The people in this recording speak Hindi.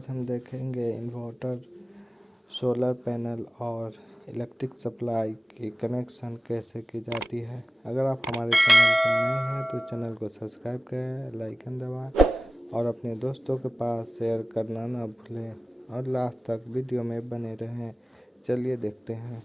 आज हम देखेंगे इन्वर्टर, सोलर पैनल और इलेक्ट्रिक सप्लाई की कनेक्शन कैसे की जाती है। अगर आप हमारे चैनल पर नए हैं तो चैनल को सब्सक्राइब करें, लाइकन दबाएं और अपने दोस्तों के पास शेयर करना ना भूलें और लास्ट तक वीडियो में बने रहें। चलिए देखते हैं।